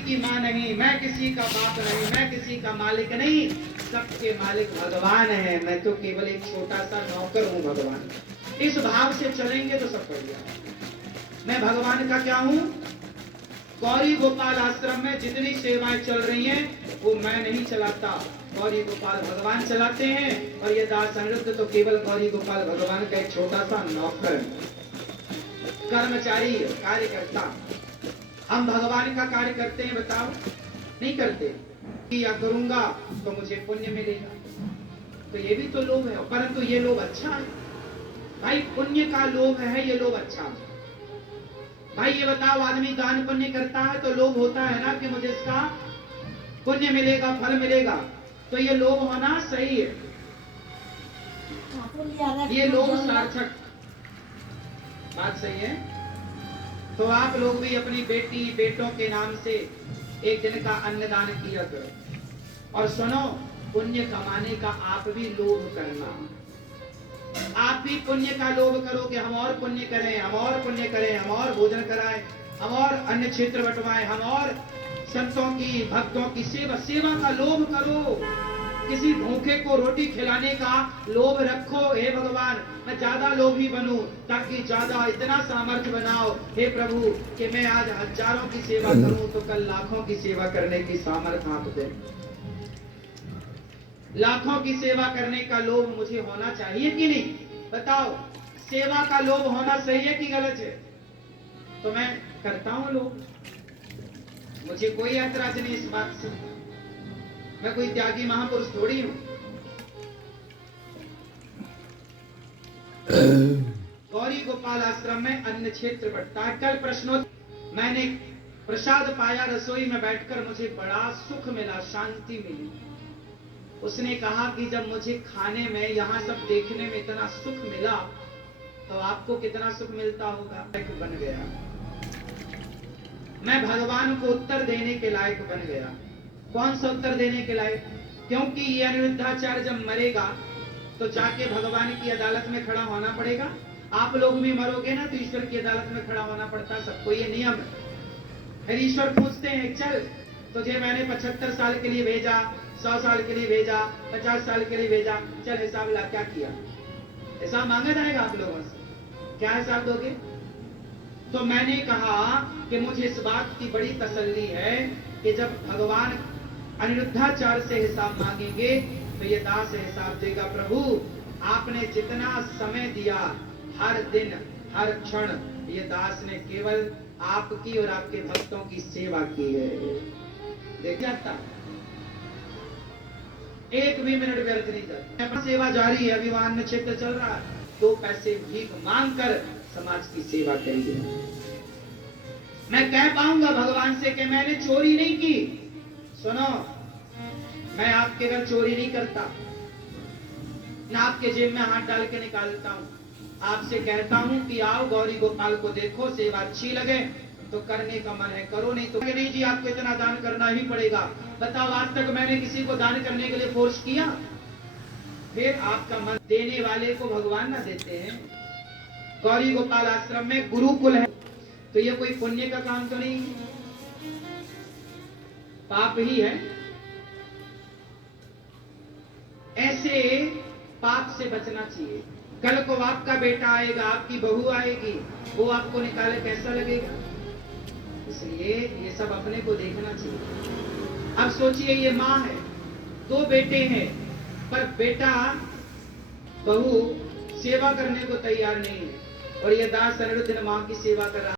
की माँ नहीं, मैं किसी का बाप नहीं, मैं किसी का मालिक नहीं, सबके मालिक भगवान है, मैं तो केवल एक छोटा सा नौकर हूँ भगवान। इस भाव से चलेंगे तो सब बढ़िया है। मैं भगवान का क्या हूँ? गौरी गोपाल आश्रम में जितनी सेवाएं चल रही हैं वो मैं नहीं चलाता, गौरी गोपाल भगवान चलाते हैं। और ये दास अनिरुद्ध तो केवल गौरी गोपाल भगवान का एक छोटा सा नौकर, कर्मचारी, कार्यकर्ता। हम भगवान का कार्य करते हैं? बताओ, नहीं करते। या करूंगा तो मुझे पुण्य मिलेगा, तो ये भी तो लोभ है। परंतु ये लोभ अच्छा है भाई, पुण्य का लोभ है, ये लोभ अच्छा है भाई। ये बताओ, आदमी दान पुण्य करता है तो लोभ होता है ना कि मुझे इसका पुण्य मिलेगा, फल मिलेगा, तो ये लोभ होना सही है, ये लोभ सार्थक बात सही है। तो आप लोग भी अपनी बेटी बेटों के नाम से एक दिन का अन्नदान किया करो। और सुनो, पुण्य कमाने का आप भी लोभ करना, आप भी पुण्य का लोभ करो कि हम और पुण्य करें, हम और पुण्य करें, हम और भोजन कराएं, हम और अन्य क्षेत्र बंटवाएं, हम और संतों की भक्तों की सेवा का लोभ करो। किसी भूखे को रोटी खिलाने का लोभ रखो। हे भगवान, मैं ज्यादा लोभी बनूं, ताकि ज्यादा इतना सामर्थ्य बनाओ हे प्रभु कि मैं आज हजारों की सेवा करूं तो कल लाखों की सेवा करने की सामर्थ्य आप दें। लाखों की सेवा करने का लोभ मुझे होना चाहिए कि नहीं? बताओ, सेवा का लोभ होना सही है कि गलत है? तो मैं करता हूं लोभ, मुझे कोई ऐतराज नहीं इस बात से। मैं कोई त्यागी महापुरुष थोड़ी हूं। गौरी गोपाल आश्रम में अन्न क्षेत्र बंटता है। कल प्रश्नोत्तर, मैंने प्रसाद पाया रसोई में बैठकर, मुझे बड़ा सुख मिला, शांति मिली। उसने कहा कि जब मुझे खाने में, यहाँ सब देखने में इतना सुख मिला, तो आपको कितना सुख मिलता होगा। बन गया, मैं भगवान को उत्तर देने के लायक बन गया। कौन सा उत्तर देने के लायक? क्योंकि ये अनिरुद्धाचार्य जब मरेगा तो जाके भगवान की अदालत में खड़ा होना पड़ेगा। आप लोग भी मरोगे ना तो ईश्वर की अदालत में खड़ा होना पड़ता है सबको, ये नियम है। फिर ईश्वर पूछते हैं, चल तुझे मैंने 75 साल के लिए भेजा, 100 साल के लिए भेजा, 50 साल के लिए भेजा, चल हिसाब ला, क्या किया? हिसाब मांगा जाएगा आप लोगों से, क्या हिसाब दोगे? तो मैंने कहा कि मुझे इस बात की बड़ी तसल्ली है कि जब भगवान अनिरुद्धाचार्य से हिसाब मांगेंगे तो ये दास हिसाब देगा, प्रभु आपने जितना समय दिया, हर दिन हर क्षण ये दास ने केवल आपकी और आपके भक्तों की सेवा की है। देख जाता, एक भी मिनट व्यर्थ नहीं जाता। सेवा जारी है, अभिमान में क्षेत्र चल रहा है, 2 पैसे भीख मांग कर समाज की सेवा करिए। मैं कह पाऊंगा भगवान से कि मैंने चोरी नहीं की। सुनो, मैं आपके घर चोरी नहीं करता, ना आपके जेब में हाथ डाल के निकालता हूं। आपसे कहता हूं कि आओ गौरी गोपाल को देखो, सेवा अच्छी लगे तो करने का मन है करो, नहीं तो नहीं जी आपको इतना दान करना ही पड़ेगा। बताओ, आज तक मैंने किसी को दान करने के लिए फोर्स किया? फिर आपका मन, देने वाले को भगवान ना देते हैं। गौरी गोपाल आश्रम में गुरुकुल है, तो ये कोई पुण्य का काम तो नहीं, पाप ही है। ऐसे पाप से बचना चाहिए। कल को आपका बेटा आएगा, आपकी बहू आएगी, वो आपको निकाले, कैसा लगेगा? इसलिए ये सब अपने को देखना चाहिए। अब सोचिए, ये माँ है, 2 बेटे हैं, पर बेटा बहू सेवा करने को तैयार नहीं है, और ये दास अनिरुद्ध माँ की सेवा कर रहा है।